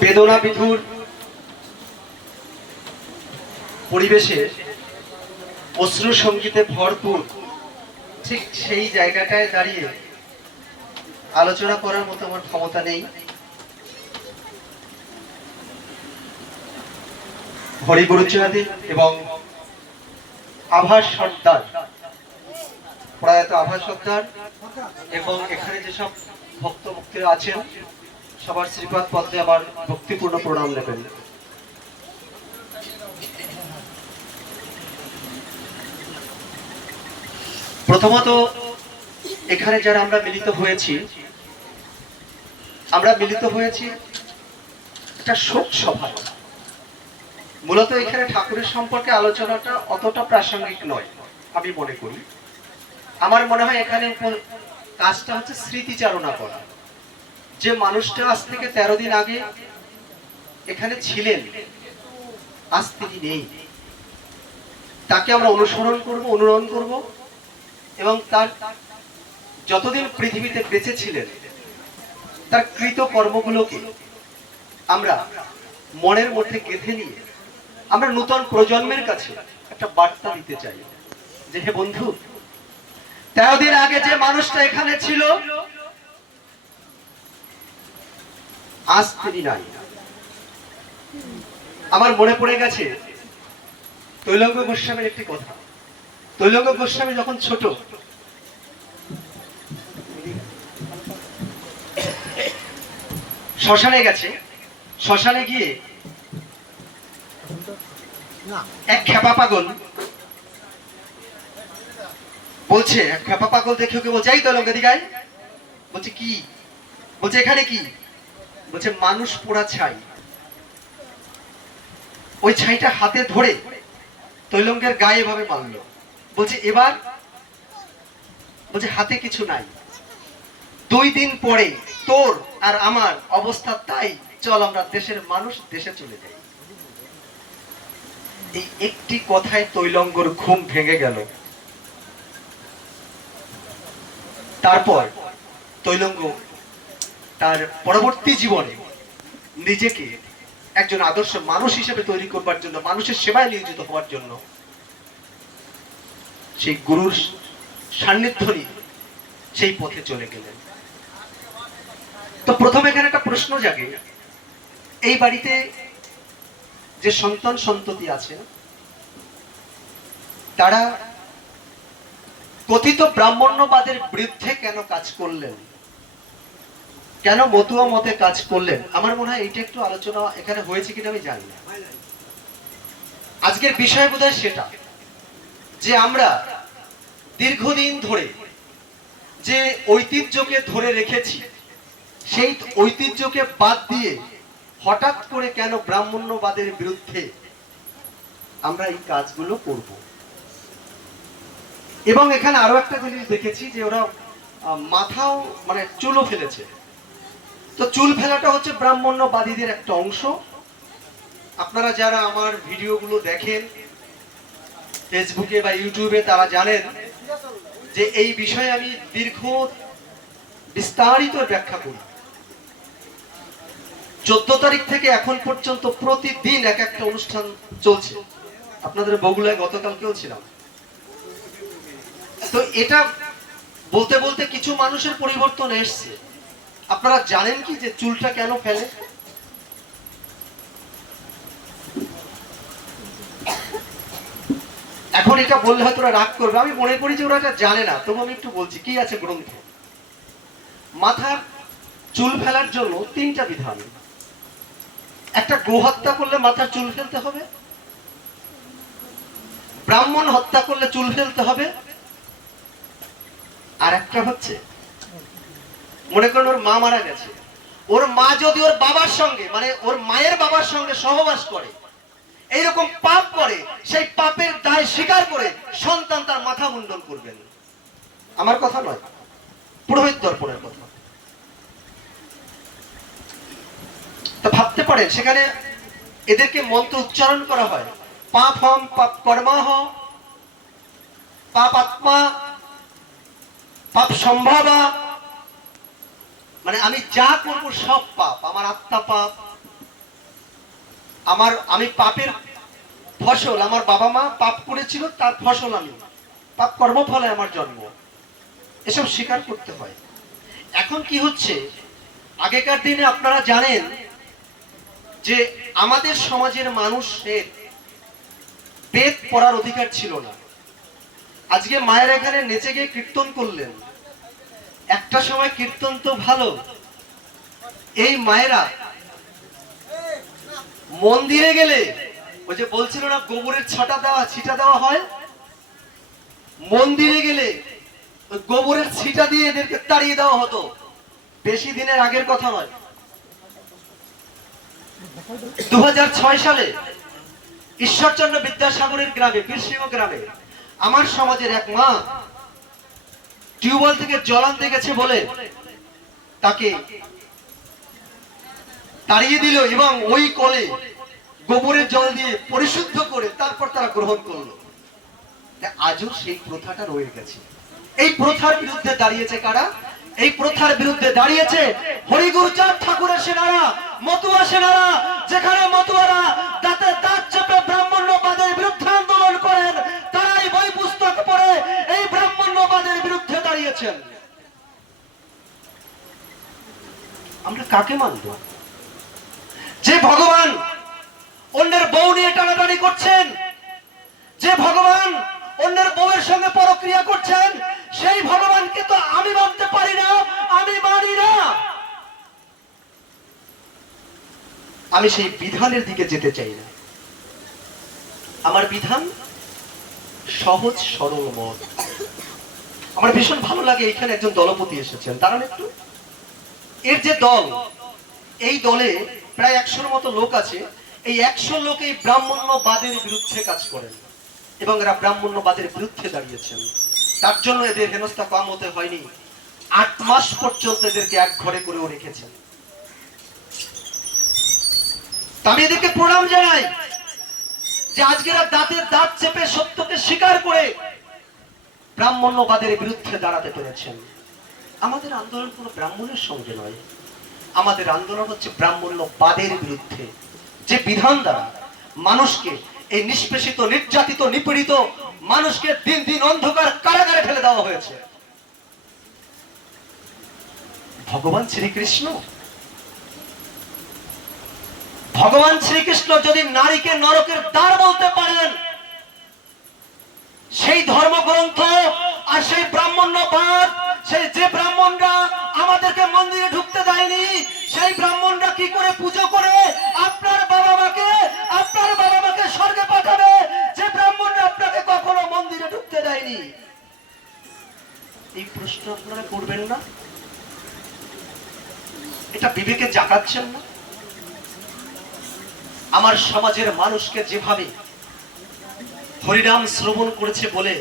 বেদনা বিধুর পরিবেশে অশ্রু সঙ্গীতে ভরপুর ঠিক সেই জায়গাটায় দাঁড়িয়ে আলোচনা করার মতো আমার ক্ষমতা নেই। হরিগুরুচাঁদী এবং আভাস সর্দার, প্রয়াত আভাস সর্দার এবং এখানে যেসব ভক্ত ভক্তিরা আছেন সবার শ্রীপাদ পদ্মে আমার ভক্তিপূর্ণ প্রণাম নেবেন। প্রথমত এখানে যারা আমরা মিলিত হয়েছি একটা শোক সভা। মূলত এখানে ঠাকুরের সম্পর্কে আলোচনাটা অতটা প্রাসঙ্গিক নয় আমি মনে করি। আমার মনে হয় এখানে কাজটা হচ্ছে স্মৃতিচারণা করা। যে মানুষটা আজ থেকে 13 দিন আগে এখানে ছিলেন, আজ তিনি নেই, তাকে আমরা অনুরণ করব এবং তার যতদিন পৃথিবীতে বেঁচে ছিলেন তার কৃত কর্মগুলোকে আমরা মনের মধ্যে গেঁথে নিয়ে আমরা নূতন প্রজন্মের কাছে একটা বার্তা দিতে চাই যে হে বন্ধু, 13 দিন আগে যে মানুষটা এখানে ছিল আজ তিনি নাই। আমার মনে পড়ে গেছে তৈলঙ্গ গোস্বামীর একটি কথা। তৈলঙ্গ গোস্বামী যখন ছোট, শ্মশানে গেছে, শ্মশানে গিয়ে এক খেপা পাগল বলছে, এক খেপা পাগল দেখে ওকে বলছে, এই তৈলঙ্গ দিগায়। বলছে কি? বলছে এখানে কি? বলছে মানুষ পোড়া ছাই। ওই ছাইটা হাতে ধরে তৈলঙ্গের গায়ে ভাবে মারল। বলছে এবার? বলছে হাতে কিছু নাই, 2 দিন পরে তোর আর আমার অবস্থা তাই, চল আমরা দেশের মানুষ দেশে চলে যাই। এই একটি কথায় তৈলঙ্গর ঘুম ভেঙে গেল। তারপর তৈলঙ্গ তার পরবর্তী জীবনে নিজেকে একজন আদর্শ মানুষ হিসেবে তৈরি করবার জন্য, মানুষের সেবায় নিয়োজিত হওয়ার জন্য সেই গুরুর সান্নিধ্য নিয়ে সেই পথে চলে গেলেন। তো প্রথমে এখানে একটা প্রশ্ন জাগে, এই বাড়িতে যে সন্তান সন্ততি আছে তারা কথিত ব্রাহ্মণ্যবাদের বিরুদ্ধে কেন কাজ করলেন, কেন মতুয়া মতে কাজ করলেন? আমার মনে হয় এইটা একটু আলোচনা এখানে হয়েছে কিনা আমি জানি না। আজকের বিষয় বোধহয় সেটা যে আমরা দীর্ঘদিন ধরে যে ঐতিহ্যকে ধরে রেখেছি সেই ঐতিহ্যকে বাদ দিয়ে হঠাৎ করে কেন ব্রাহ্মণ্যবাদের বিরুদ্ধে আমরা এই কাজগুলো করব। এবং এখানে আরো একটা জিনিস দেখেছি যে ওরা মাথাও মানে চুলও ফেলেছে। তো চুল ফেলাটা হচ্ছে ব্রাহ্মণ্যবাদীদের একটা অংশ। আপনারা যারা আমার ভিডিওগুলো দেখেন ফেসবুকে বা ইউটিউবে তারা জানেন যে এই বিষয়ে আমি বিস্তারিত ব্যাখ্যা করি। 14 তারিখ থেকে এখন পর্যন্ত প্রতিদিন এক একটা অনুষ্ঠান চলছে। আপনাদের বগুড়ায় গতকালকেও ছিলাম। তো এটা বলতে বলতে কিছু মানুষের পরিবর্তন এসছে। আপনারা জানেন কি যে চুলটা কেন ফেলে? এখন এটা বললে হয়তো ওরা রাগ করবে, আমি মনে করি যে ওরা এটা জানে না, তবু আমি একটু বলছি কি আছে গ্রন্থে। মাথার চুল ফেলার জন্য 3টা বিধান। একটা গো হত্যা করলে মাথার চুল ফেলতে হবে, ব্রাহ্মণ হত্যা করলে চুল ফেলতে হবে, আর একটা হচ্ছে মনে করেন ওর মা মারা গেছে, ওর মা যদি ওর বাবার সঙ্গে মানে ওর মায়ের বাবার সঙ্গে সহবাস করে, এইরকম পাপ করে, সেই পাপের দায় স্বীকার করে সন্তান তার মাথা মুন্ডন করবেন। আমার কথা নয়, পুরোহিত দর্পণের কথা। তো ভাবতে পারেন সেখানে এদেরকে মন্ত্র উচ্চারণ করা হয়, পাপ হম পাপ কর্মাহ পাপ আত্মা পাপ সম্ভাবা, মানে আমি যা করব সব পাপ, আমার আত্মা পাপ, আমি পাপের ফসল, আমার বাবা মা পাপ করেছিল তার ফসল, আমি পাপ কর্মফলে আমার জন্ম, এসব স্বীকার করতে হয়। এখন কি হচ্ছে, আগেকার দিনে আপনারা জানেন যে আমাদের সমাজের মানুষের বেদ পড়ার অধিকার ছিল না। আজকে মায়ের এখানে নেচে গিয়ে কীর্তন করলেন, একটা সময় কীর্তন তো ভালো, এই মায়েরা মন্দিরে গেলে ওই যে বলছিল না গোবরের ছিটা দেওয়া হয়, মন্দিরে গেলে গোবরের ছিটা দিয়ে এদেরকে তাড়িয়ে দেওয়া হতো। বেশি দিনের আগের কথা নয়, 2006 সালে ঈশ্বরচন্দ্র বিদ্যাসাগরের গ্রামে, বীরসিংহ গ্রামে আমার সমাজের এক মা টিউবওয়েল থেকে জল আনতে গেছে বলে তাকে তাড়িয়ে দিল এবং ওই কলে গোবরের জল দিয়ে পরিশুদ্ধ করে তারপর তারা গ্রহণ করলো। আজও সেই প্রথাটা রয়ে গেছে। এই প্রথার বিরুদ্ধে দাঁড়িয়েছে কারা? এই প্রথার বিরুদ্ধে দাঁড়িয়েছে হরিগুরুচাঁদ ঠাকুরের সেনারা, মতুয়া সেনারা। যেখানে মতুয়ারা দাঁতে দাঁত চেপে ব্রাহ্মণ্যবাদের বিরুদ্ধে আন্দোলন করেন, তারাই বই পুস্তক পড়ে এই ব্রাহ্মণ্যবাদের বিরুদ্ধে দাঁড়িয়েছেন। আমরা কাকে মানব? যে ভগবান অন্যের বউ নিয়ে টানাটানি করছেন, যে ভগবান অন্যের বউয়ের সঙ্গে পরক্রিয়া করছেন, সেই ভগবানকে তো আমি মানতে পারি না, আমি মানি না। আমি সেই বিধানের দিকে যেতে চাই না। আমার বিধান সহজ সরল মত। আমার ভীষণ ভালো লাগে, এখানে একজন দলপতি এসেছেন, দাঁড়ান একটু। এর যে দল, এই দলে প্রায় 100-র মতো লোক আছে। এই 100 লোক এই ব্রাহ্মণ্যবাদের বিরুদ্ধে কাজ করেন এবং এরা ব্রাহ্মণ্যবাদের বিরুদ্ধে দাঁড়িয়েছেন। তার জন্য এদের হেনস্থা কম হতে হয়নি। 8 মাস পর্যন্ত এদেরকে এক ঘরে করেও রেখেছেন। আমি এদেরকে প্রণাম জানাই যে আজকে এরা দাঁতের দাঁত চেপে সত্যকে স্বীকার করে ব্রাহ্মণ্যবাদের বিরুদ্ধে দাঁড়াতে পেরেছেন। আমাদের আন্দোলন কোনো ব্রাহ্মণের সঙ্গে নয়, আমাদের আন্দোলন হচ্ছে ব্রাহ্মণ্যবাদের বিরুদ্ধে। যে বিধান দ্বারা মানুষকে, এই নিষ্পেষিত, নির্যাতিত, নিপীড়িত মানুষকে দিন দিন অন্ধকার কারাগারে ফেলে দেওয়া হয়েছে। ভগবান শ্রীকৃষ্ণ যদি নারীকে নরকের দ্বার বলতে পারেন, সেই ধর্মগ্রন্থ আর সেই ব্রাহ্মণ্যবাদ, সেই যে ব্রাহ্মণরা আমাদেরকে মন্দিরে ঢুকতে দেয়নি, সেই ব্রাহ্মণরা কি করে পুজো করে আপনার বাবা মাকে স্বর্গে পাঠাবে? যে ব্রাহ্মণরা আপনাকে কখনো মন্দিরে ঢুকতে দেয়নি। এই প্রশ্ন আপনারা করবেন না? এটা বিবেকে জাগাচ্ছেন না? আমার সমাজের মানুষকে যেভাবে হরিনাম শ্রবণ করেছে বলে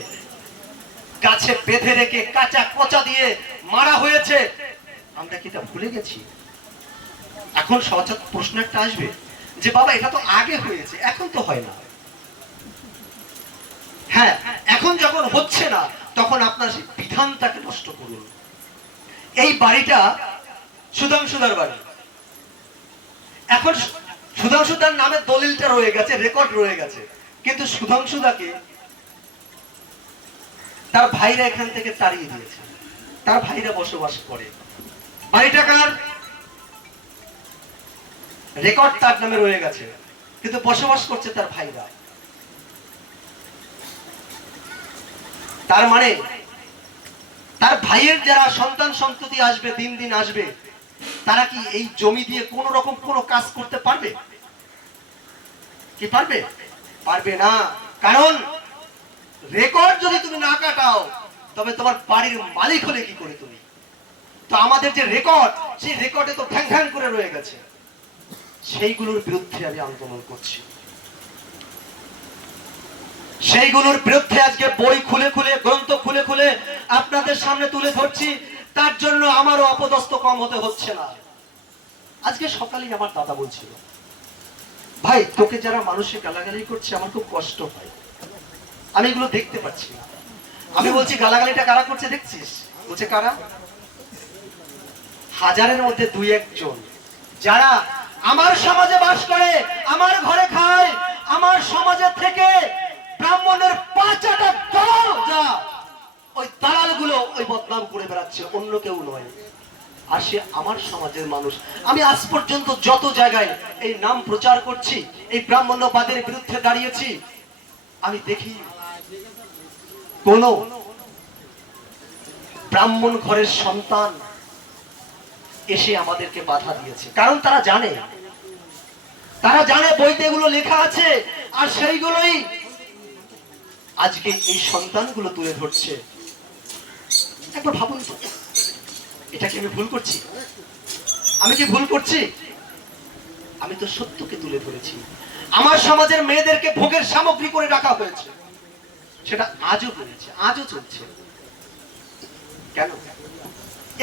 গাছে বেঁধে রেখে কাঁচা কচা দিয়ে মারা হয়েছে, আমরা কি তা ভুলে গেছি? এখন সহজ প্রশ্ন একটা আসবে যে বাবা এটা তো আগে হয়েছে, এখন তো হয় না। হ্যাঁ, এখন যখন হচ্ছে না তখন আপনার সেই বিধানটাকে নষ্ট করুন। এই বাড়িটা সুধাংশুদার বাড়ি। এখন সুধাংশুদার নামে দলিলটা রয়ে গেছে, রেকর্ড রয়ে গেছে, কিন্তু সুধাংশুদাকে তার ভাইরা এখান থেকে তাড়িয়ে দিয়েছে। তার ভাইরা বসবাস করে। বাড়িটা কার? রেকর্ড তার নামে রয়ে গেছে, কিন্তু বসবাস করছে তার ভাইরা। তার মানে তার ভাইয়ের যারা সন্তান সন্ততি আসবে, দিন দিন আসবে, তারা কি এই জমি দিয়ে কোন রকম কোনো কাজ করতে পারবে? কি পারবে? পারবে না। কারণ রেকর্ড যদি তুমি না কাটাও তবে তোমার বাড়ির মালিক হলে কি করে তুমি? তো আমাদের যে রেকর্ড, সেই রেকর্ডে তো ঠ্যাং ঠ্যাং করে রয়ে গেছে। সেইগুলোর বিরুদ্ধে আমি আন্দোলন করছি। সেইগুলোর বিরুদ্ধে আজকে বই খুলে খুলে, গ্রন্থ খুলে খুলে আপনাদের সামনে তুলে ধরছি। তার জন্য আমারও অপদস্থ কম হতে হচ্ছে না। আজকে সকালেই আমার দাদা বলছিল, ভাই তোকে যারা মানুষে গালাগালি করছে আমার খুব কষ্ট হয়, আমি এগুলো দেখতে পাচ্ছি না। আমি বলছি গালাগালিটা কারা করছে দেখছিস? বলছে কারা? হাজারের মধ্যে 2-1 জন যারা আমার সমাজে বাস করে, আমার ঘরে আমার সমাজের থেকে ব্রাহ্মণের পাঁচাটা দল যা ওই দালালগুলো ওই বদনাম করে বেড়াচ্ছে, অন্য কেউ নয়। আর সে আমার সমাজের মানুষ। আমি আজ পর্যন্ত যত জায়গায় এই নাম প্রচার করছি, এই ব্রাহ্মণ্যবাদের বিরুদ্ধে দাঁড়িয়েছি, আমি দেখি কোন ব্রাহ্মণ ঘরের সন্তান এসে আমাদেরকে বাধা দিয়েছে। কারণ তারা জানে বইতে এগুলো লেখা আছে, আর সেইগুলোই আজকে এই সন্তানগুলো তুলে ধরছে। একবার ভাবুন তো, এটা কি আমি ভুল করছি? আমি কি ভুল করছি? আমি তো সত্যকে তুলে ধরেছি। আমার সমাজের মেয়েদেরকে ভোগের সামগ্রী করে রাখা হয়েছে, সেটা আজও করেছে, আজও চলছে। কেন?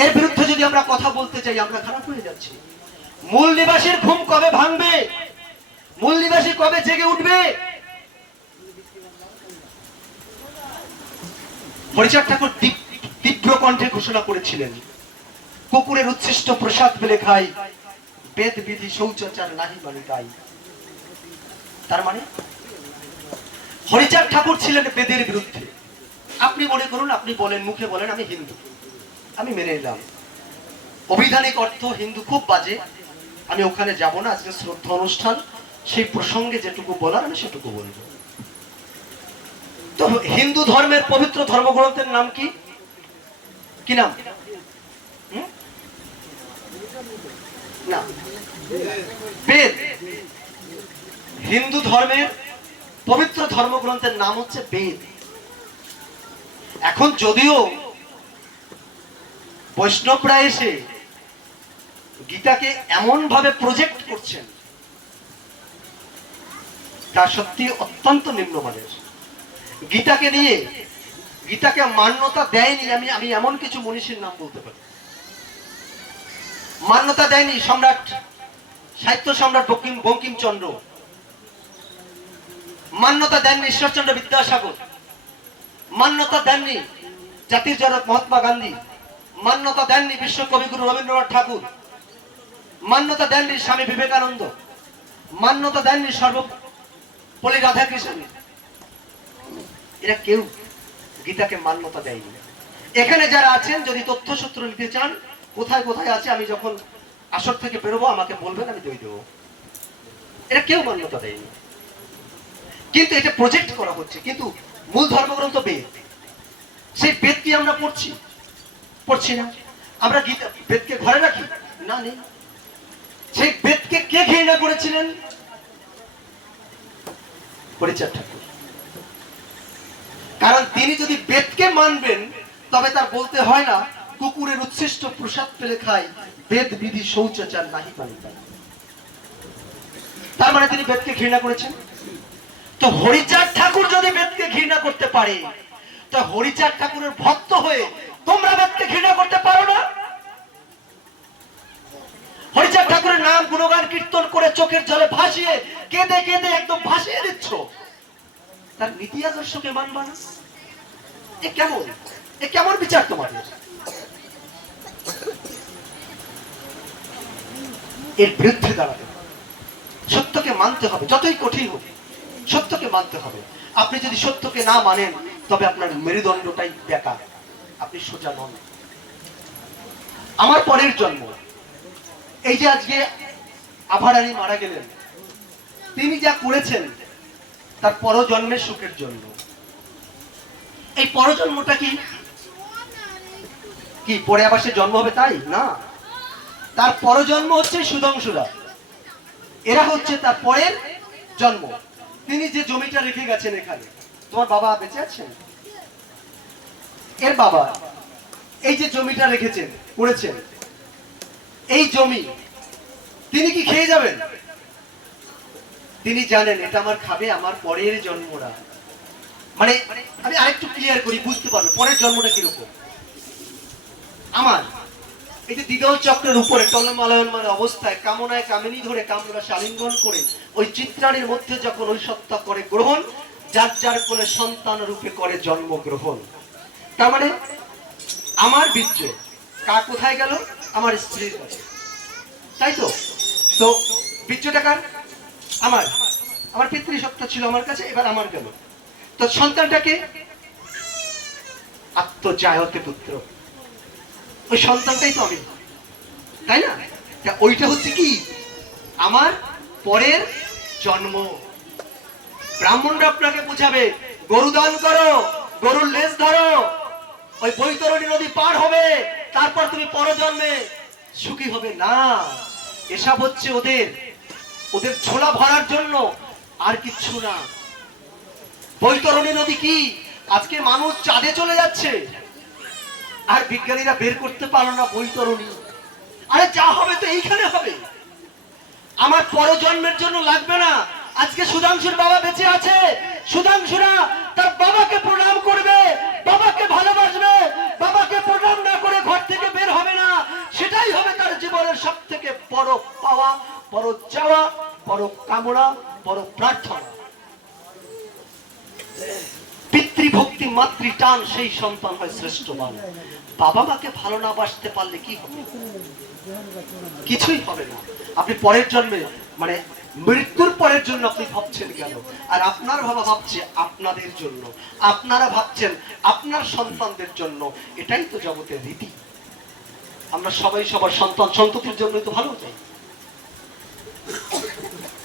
এর বিরুদ্ধে যদি আমরা কথা বলতে চাই, আমরা খারাপ হয়ে যাচ্ছি। মূল নিবাসীর ঘুম কবে ভাঙবে? মূল নিবাসী কবে জেগে উঠবে? হরিচাঁদ ঠাকুর তীব্র কণ্ঠে ঘোষণা করেছিলেন, কুকুরের উচ্ছিষ্ট প্রসাদ পেলে খাই, বেদ বিধি শৌচাচার নাহি মানি গাই। তার মানে হরিচাঁদ ঠাকুর ছিলেন বেদের বিরুদ্ধে। আপনি মনে করুন, আপনি বলেন, মুখে বলেন আমি হিন্দু, আমি মেনে নিলাম। অভিধানিক অর্থ হিন্দু খুব বাজে, আমি ওখানে যাব না। আজকে শ্রদ্ধা অনুষ্ঠান, সেই প্রসঙ্গে যেটুকু বলার আমি সেটুকু বলবো। তো হিন্দু ধর্মের পবিত্র ধর্মগ্রন্থের নাম কি? কি নাম? না, বেদ। হিন্দু ধর্মের পবিত্র ধর্মগ্রন্থের নাম হচ্ছে বেদ। এখন যদিও বৈষ্ণবরা এসে গীতাকে এমন ভাবে প্রজেক্ট করছেন, তা সত্যি অত্যন্ত নিম্নমানের। গীতাকে নিয়ে, গীতাকে মান্যতা দেয়নি, আমি এমন কিছু মনীষীর নাম বলতে পারি। মান্যতা দেয়নি সম্রাট, সাহিত্য সম্রাট বঙ্কিমচন্দ্র, মান্যতা দেননি ঈশ্বরচন্দ্র বিদ্যাসাগর, মান্যতা দেননি জাতির জনক মহাত্মা গান্ধী, মান্যতা দেননি বিশ্বকবিগুরু রবীন্দ্রনাথ ঠাকুর, মান্যতা দেননি স্বামী বিবেকানন্দ, মান্যতা দেননি সর্বপল্লী রাধাকৃষ্ণ। এরা কেউ গীতাকে মান্যতা দেয়নি। এখানে যারা আছেন, যদি তথ্যসূত্র নিতে চান কোথায় কোথায় আছে, আমি যখন আসর থেকে বেরোবো আমাকে বলবেন, আমি দিয়ে দেবো। এরা কেউ মান্যতা দেয়নি, কিন্তু এটা প্রজেক্ট করা হচ্ছে। কিন্তু মূল ধর্মগ্রন্থ বেদ, সেই বেদ কি আমরা পড়ছি না? আমরা গীতা বেদকে ঘরে রাখি না? নেই। সেই বেদকে কে ঘৃণা করেছিলেন? হরিচাঁদ ঠাকুর। কারণ তিনি যদি বেদকে মানবেন, তবে তার বলতে হয় না কুকুরের উচ্ছিষ্ট প্রসাদ পেলে খাই, বেদ বিধি শৌচাচার নাহি মানি গাই। তার মানে তিনি বেদকে ঘৃণা করেছেন। তো হরিচাঁদ ঠাকুর যদি বেদকে ঘৃণা করতে পারে, তো হরিচাঁদ ঠাকুরের ভক্ত হয়ে তোমরা বেদকে ঘৃণা করতে পারো না? হরিচাঁদ ঠাকুরের নাম গুণগান কীর্তন করে চোখের জলে ভাসিয়ে, কেঁদে কেঁদে একদম ভাসিয়ে দিচ্ছ, তার নীতি আদর্শকে মানবা না? এ কেমন বিচার তোমাদের? এর বিরুদ্ধে দাঁড়াবে, সত্যকে মানতে হবে, যতই কঠিন হোক সত্যকে মানতে হবে। আপনি যদি সত্যকে না মানেন, তবে আপনার মেরুদণ্ডটাই বেকার, আপনি সোজা নন। আমার পরের জন্ম, এই যে আজকে আভারানী মারা গেলেন, তিনি যা করেছেন তার পরজন্মের সুখের জন্য। এই পরজন্মটা কি পরে আবার সে জন্ম হবে তাই না? তার পরজন্ম হচ্ছে সুধাংশুরা, এরা হচ্ছে তার পরের জন্ম। তিনি যে জমিটা রেখে গেছেন এখানে, তোমার বাবা বেঁচে আছেন, এর বাবা এই যে জমিটা রেখেছেন, করেছেন, এই জমি তিনি কি খেয়ে যাবেন? তিনি জানেন এটা আমার খাবে আমার পরের জন্মরা। মানে আমি আরেকটু ক্লিয়ার করি, বুঝতে পারবে পরের জন্মটা কিরকম। আমার এই যে দ্বিদল চক্রের উপরে টলমালয়মান অবস্থায় কামনায় কামিনী ধরে কামরা আলিঙ্গন করে ওই চিত্রাণীর মধ্যে যখন ওই সত্তা করে গ্রহণ, যার যার কোলে সন্তান রূপে করে জন্মগ্রহণ। তার মানে আমার বীর্য কোথায় গেল? আমার স্ত্রীর কাছে, তাই তো? তো বীর্যটা কার? আমার। আমার পিতৃসত্তা ছিল আমার কাছে, এবার আমার গেল। তো সন্তানটাকে আত্মজায়তে পুত্র, ওই সন্তানটাই তো আমি, তাই না? ওইটা হচ্ছে কি আমার পরের জন্ম। ব্রাহ্মণরা আপনাকে বুঝাবে গরু দান করো, গরুর লেজ ধরো, ওই বৈতরণী নদী পার হবে, তারপর তুমি পরজন্মে সুখী হবে। না, এসব হচ্ছে ওদের ওদের ঝোলা ভরার জন্য, আর কিচ্ছু না। বৈতরণী নদী কি? আজকে মানুষ চাঁদে চলে যাচ্ছে, আর বিজ্ঞানীরা বের করতে পারলো না বৈতরণী। আরে যা হবে তো এইখানে হবে, আমার পরজন্মের জন্য লাগবে না। আজকে সুধাংশুর বাবা বেঁচে আছে, সুধাংশুরা তার বাবাকে প্রণাম করবে, বাবাকে ভালোবাসবে, বাবাকে প্রণাম না করে ঘর থেকে বের হবে না। সেটাই হবে তার জীবনের সব থেকে বড় পাওয়া, বড় চাওয়া, বড় কামনা, বড় প্রার্থনা। পিতৃভক্তি মাতৃ টান, সেই সন্তান হয় শ্রেষ্ঠবান। বাবা মাকে ভালো না বাসতে পারলে কি হবে? কিছুই হবে না। আপনি পরের জন্মে মানে মৃত্যুর পরের জন্য আপনি ভাবছেন কেন? আর আপনার বাবা ভাবছে আপনাদের জন্য, আপনারা ভাবছেন আপনার সন্তানদের জন্য। এটাই তো জগতের রীতি। আমরা সবাই সবার সন্তান সন্ততির জন্যই তো ভালো চাই।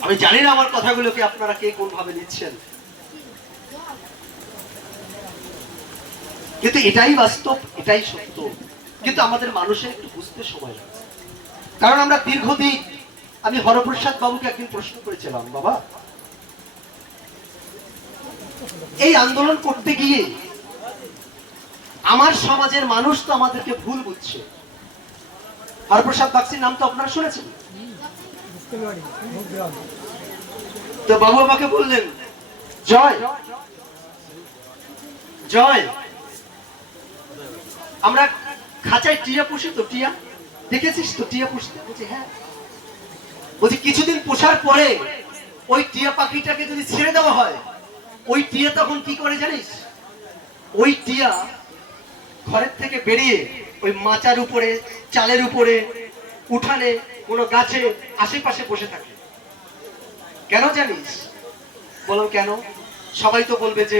আমি জানি না আমার কথাগুলোকে আপনারা কে কোন ভাবে নিচ্ছেন, কিন্তু এটাই বাস্তব, এটাই সত্য। কিন্তু আমাদের মানুষের একটু বুঝতে সময় লাগছে, কারণ আমরা দীর্ঘদিন, আমি হরপ্রসাদ বাবুকে একদিন প্রশ্ন করেছিলাম, বাবা এই আন্দোলন করতে গিয়ে আমার সমাজের মানুষ তো আমাদেরকে ভুল বুঝছে। হরপ্রসাদ বাগচির নাম তো আপনারা শুনেছেন। তো বাবু আমাকে বললেন, জয় জয়, আমরা খাঁচায় টিয়া পুষি তো, টিয়া দেখেছিস তো টিয়া পুষতে? বলছি হ্যাঁ। বলছি কিছুদিন পোষার পরে ওই টিয়া পাখিটাকে যদি ছেড়ে দেওয়া হয়, ওই টিয়া তখন কি করে জানিস? ওই টিয়া ঘরের থেকে বেরিয়ে ওই মাচার উপরে, চালের উপরে, উঠানে, কোনো গাছে আশেপাশে বসে থাকে। কেন জানিস? বলো কেন? সবাই তো বলবে যে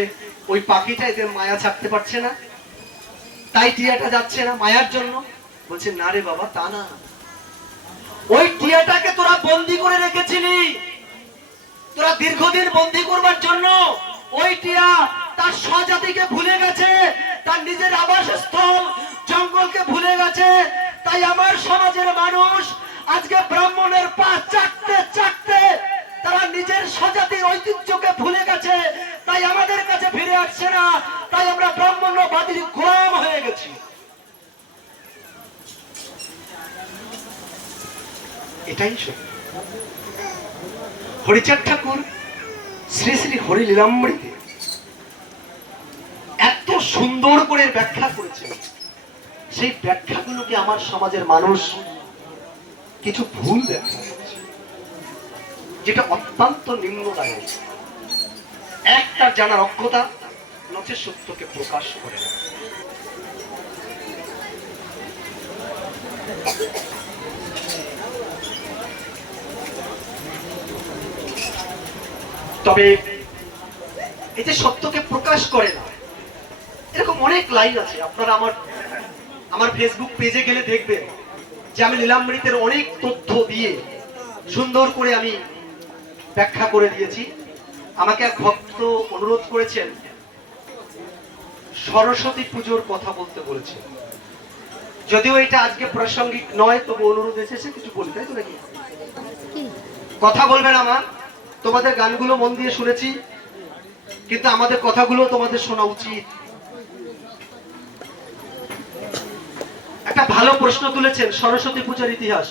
ওই পাখিটা এদের মায়া ছাড়তে পারছে না, তাই টিয়াটা যাচ্ছে না মায়ার জন্য। বলছে না রে বাবা, তা না। ওই টিয়াটাকে তোরা বন্দি করে রেখেছিলি, তোরা দীর্ঘদিন বন্দি করবার জন্য। ওই টিয়া তার স্বজাতিকে ভুলে গেছে, তার নিজের আবাসস্থল জঙ্গলকে ভুলে গেছে। তাই আমার সমাজের মানুষ আজকে ব্রাহ্মণের পা চাটতে চাটতে তারা নিজের স্বজাতির ঐতিহ্যকে ভুলে গেছে, তাই আমাদের কাছে ফিরে আসছে না। তাই আমরা ব্রাহ্মণ্যবাদীর গোলাম হয়ে গেছি। এটাই সত্য। হরিচাঁদ ঠাকুর শ্রী শ্রী হরি লীলামৃতে এত সুন্দর করে ব্যাখ্যা করেছেন, সেই ব্যাখ্যাগুলোকে আমার সমাজের মানুষ কিছু ভুল ব্যাখ্যা করেছে, যেটা অত্যন্ত নিম্নদায়ক। একটা জানার অজ্ঞতা, নচেৎ সত্যকে প্রকাশ করে না। তবে এই যে সত্যকে প্রকাশ করে না, এরকম অনেক লাইন আছে। আপনারা আমার ফেসবুক পেজে গেলে দেখবেন যে আমি লীলামৃতের অনেক তথ্য দিয়ে সুন্দর করে আমি ব্যাখ্যা করে দিয়েছি। আমাকে এক ভক্ত অনুরোধ করেছেন, সরস্বতী পুজোর কথা বলতে বলেছে। যদিও এটা আজকে প্রাসঙ্গিক নয়, তবু অনুরোধ এসেছে কিছু বলি, তাই তো নাকি? কথা বলবেন আমার, তোমাদের গানগুলো মন দিয়ে শুনেছি, কিন্তু আমাদের কথাগুলো তোমাদের শোনা উচিত। একটা ভালো প্রশ্ন তুলেছেন, সরস্বতী পূজার ইতিহাস।